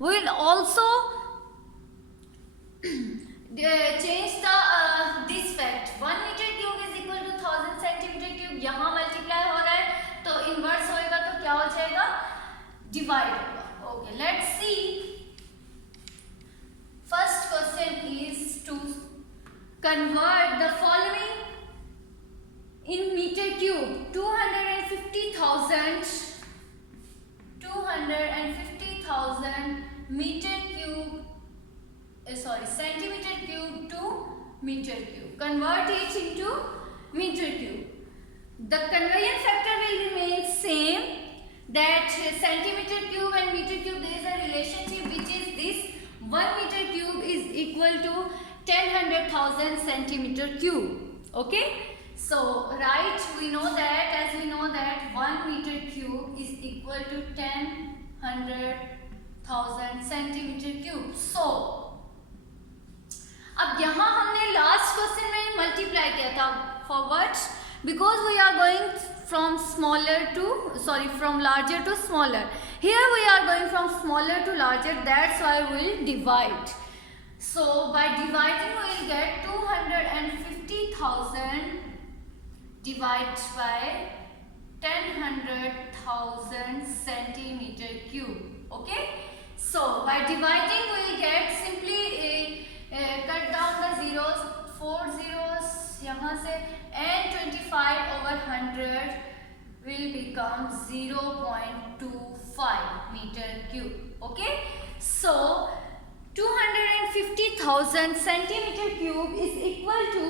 We will also change the this fact. 1 metre cube is equal to 1000 centimetre cube. यहाँ multiply हो रहा है तो इनवर्स होएगा तो क्या हो जाएगा, डिवाइड होगा. Okay, let's see. First question is to convert the following in meter cube. 250,000 meter cube, centimeter cube to meter cube. Convert it into meter cube. The conversion factor will remain same, that centimeter cube and meter cube, there is a relationship which is this: 1 meter cube is equal to 10,000 centimeter cube. Okay, so right, we know that, as we know that 1 meter cube is equal to 10,000 centimeter cube. So अब यहाँ हमने last question में multiply किया था. For what? Because we are going from smaller to, from larger to smaller. Here we are going from smaller to larger, that's why we will divide. So by dividing we will get 250,000 divided by 10,000 centimeter cube. Okay, so by dividing we will get simply cut down the zeros, 4 zeros यहाँ से, and 25 over 100 will become 0.25 meter cube. Okay, so 250,000 centimeter cube is equal to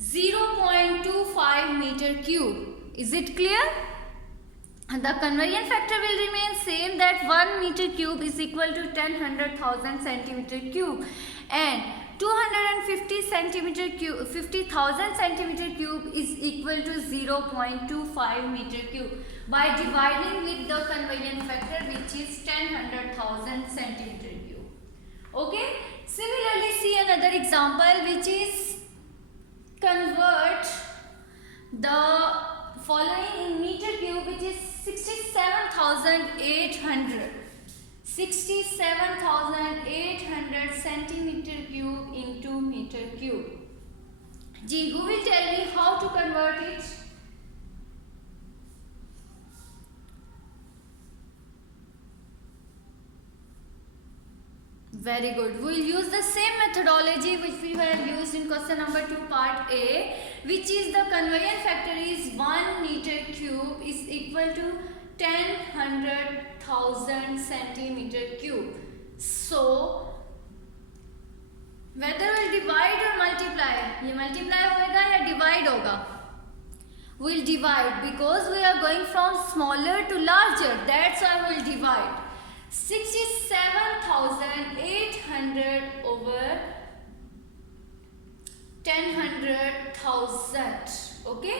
0.25 meter cube. Is it clear? The conversion factor will remain same, that 1 meter cube is equal to 10,000 centimeter cube, and 50,000 centimeter cube is equal to 0.25 meter cube by dividing with the conversion factor, which is 10,000 centimeter cube. Okay, similarly see another example, which is convert the following in meter cube, which is 67,800 centimeter cube into meter cube. Ji, who will tell me how to convert it? Very good. We will use the same methodology which we have used in question number 2 part A, which is the conversion factor is 1 meter cube is equal to 10,000 centimeter cube. So whether we will divide or multiply, ये multiply होगा या divide होगा? We will divide because we are going from smaller to larger, that's why we will divide. 67,800 over 10,000. Okay,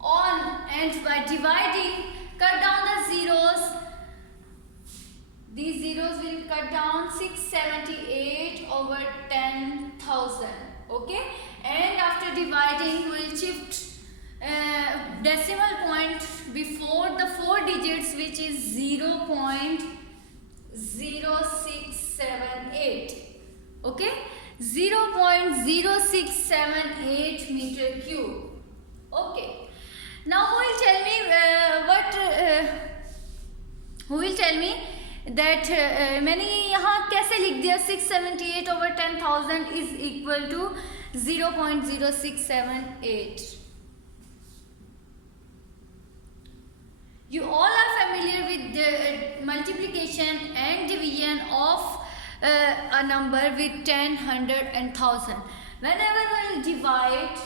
on, and by dividing, cut down the zeros. These zeros will cut down. 678 over 10,000. Okay, and after dividing we will shift decimal point before the 4 digits, which is 0.0678. Okay, 0.0678 meter cube. Okay, now who will tell me who will tell me that मैंने यहाँ कैसे लिख दिया 678 over 10,000 is equal to 0.0678. You all are familiar with the multiplication and division of a number with 10, 100 and 1,000. Whenever we divide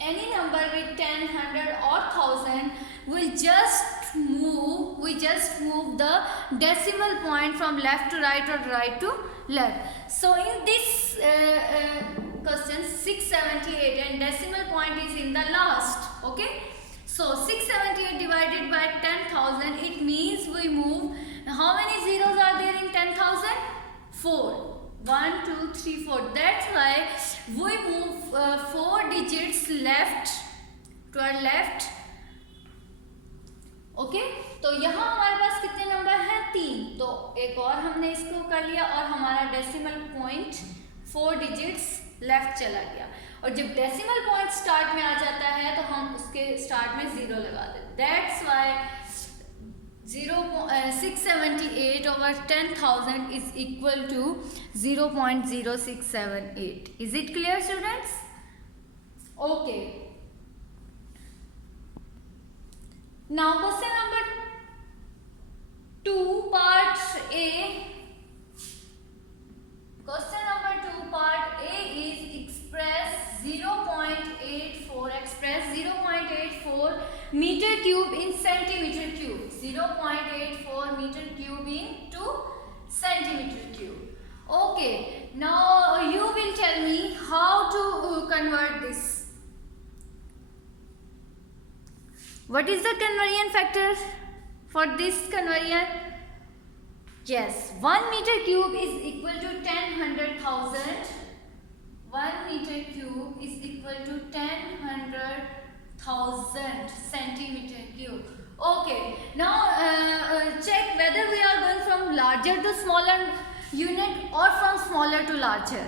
any number with 10, 100 or 1,000, we just move the decimal point from left to right or right to left. So in this question 678 and decimal point is in the last. Okay, so 678 divided by 10,000, it means we move, how many zeros are there in 10,000? 4. 1, 2, 3, 4. That's why we move 4 digits left to our left. Okay, तो यहाँ हमारे पास कितने number हैं? 3. एक और हमने इसको कर लिया और हमारा डेसिमल पॉइंट 4 डिजिट्स लेफ्ट चला गया। और जब डेसिमल पॉइंट स्टार्ट में आ जाता है तो हम उसके स्टार्ट में 0 लगा देते। That's why 678 over 10,000 is equal to 0.0678. Is it clear, students? Okay. Now question number 2 part A. Question number 2 part A is express 0.84 meter cube in centimeter cube. 0.84 meter cube into centimeter cube. Okay, now you will tell me how to convert this. What is the conversion factor for this conversion? Yes, 1 meter cube is equal to 10,100,000. 1 meter cube is equal to 10,100,000 centimeter cube. Okay, now check whether we are going from larger to smaller unit or from smaller to larger.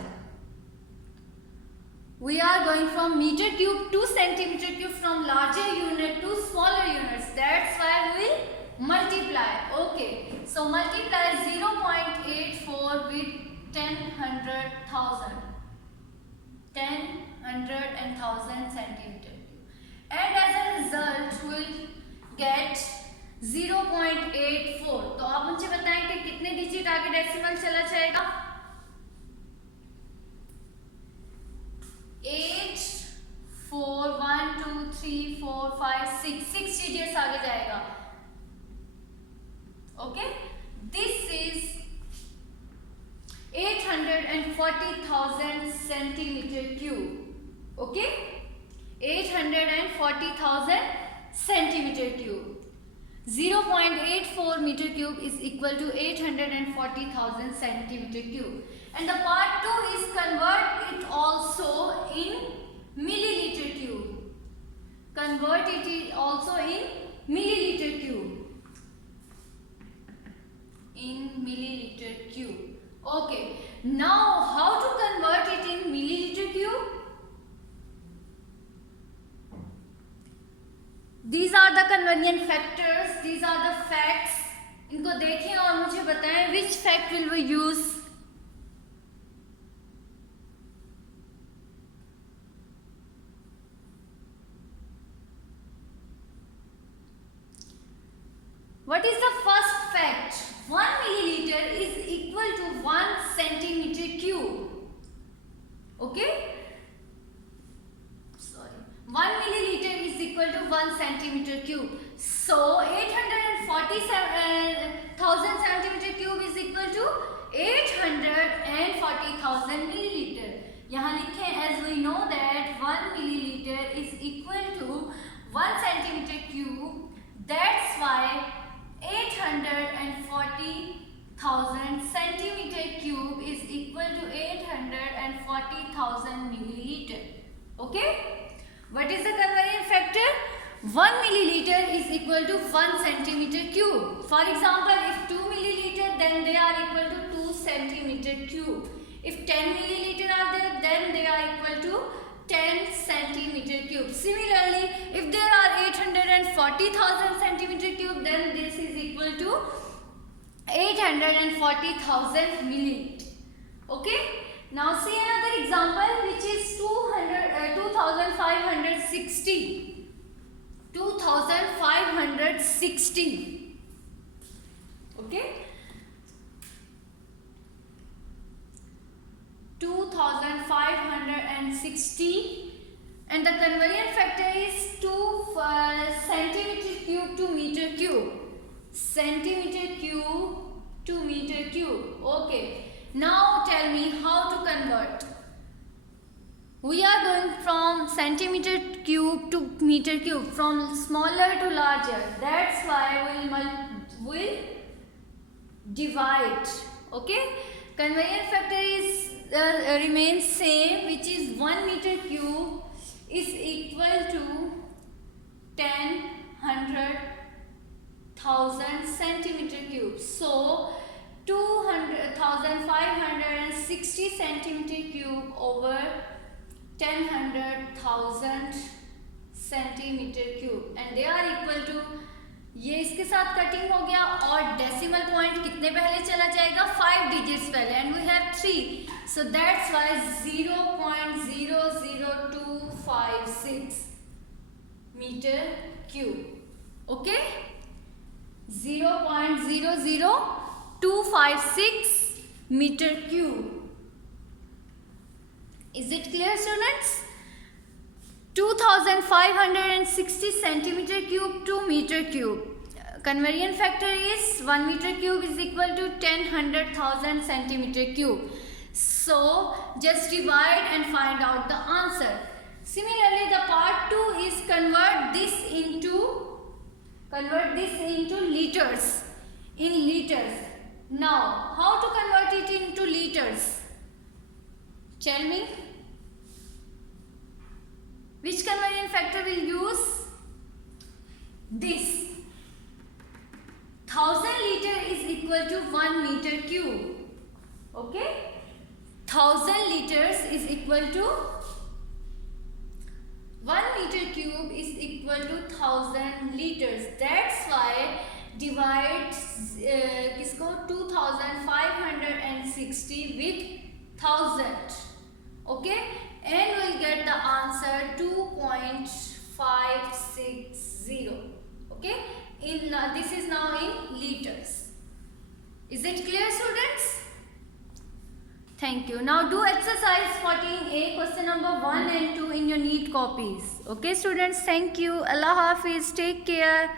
We are going from meter cube to centimeter cube, from larger unit to smaller units. That's why we multiply. Okay, so multiply 0.84 with 10,100,000. 10,100,000 centimeter cube, and as a result we'll get 0.84. तो आप मुझे बताएं कि कितने digit आगे decimal चला जाएगा? 8 4 1 2 3 4 5 6 digits आगे जाएगा. Okay, this is 840,000 centimeter cube. Okay, 840,000 centimeter cube. 0.84 meter cube is equal to 840,000 centimeter cube. And the part 2 is convert it also in milliliter cube. Convert it also in milliliter cube. In milliliter cube. Okay, now how to convert it in milliliter cube? These are the conversion factors, these are the facts. इनको देखें और मुझे बताएं which fact will we use. What is the first fact? 1 milliliter is equal to 1 centimeter cube. Okay? Sorry. 1 milliliter is equal to 1 centimeter cube. So 847,000 centimeter cube is equal to 840,000 milliliter. यहाँ लिखें as we know that 1 milliliter is equal to 1 centimeter cube. That's why 840,000 centimeter cube is equal to 840,000 milliliter. Okay? What is the conversion factor? 1 milliliter is equal to 1 centimeter cube. For example, if 2 milliliter, then they are equal to 2 centimeter cube. If 10 milliliter are there, then they are equal to 10 centimeter cube. Similarly, if there are 840,000 centimeter cube, then this is equal to 840,000 milliliter. Okay? Now see another example, which is 2,560. 2,560. Okay? 2,560, and the conversion factor is 2 centimeter cube to meter cube. Centimeter cube to meter cube. Okay. Now tell me how to convert. We are going from centimeter cube to meter cube, from smaller to larger. That's why we'll divide. Okay. Conversion factor is remains same, which is 1 meter cube is equal to 10,100,000 centimeter cube. So 2 60 centimeter cube over 10,100,000 centimeter cube and they are equal to, ये इसके साथ cutting हो गया और decimal point कितने पहले चला जाएगा 5 डिजिट्स पहले and we have 3 so that's why 0.00256 metre cube. Okay 0.00256 meter cube. Is it clear, students? 2560 centimeter cube to meter cube. Conversion factor is 1 meter cube is equal to 10,100,000 centimeter cube. So just divide and find out the answer. Similarly, the part 2 is convert this into liters. In liters. Now, how to convert it into liters? Tell me. Which conversion factor will use? This. 1000 liter is equal to 1 meter cube. Okay? 1000 liters is equal to 1 meter cube is equal to 1000 liters. That's why divide किसको 2560 with 1000. Okay, and we'll get the answer 2.560. Okay, this is now in liters. Is it clear, students? Thank you. Now do exercise 14A, question number 1 and 2 in your neat copies. Okay, students. Thank you. Allah Hafiz. Take care.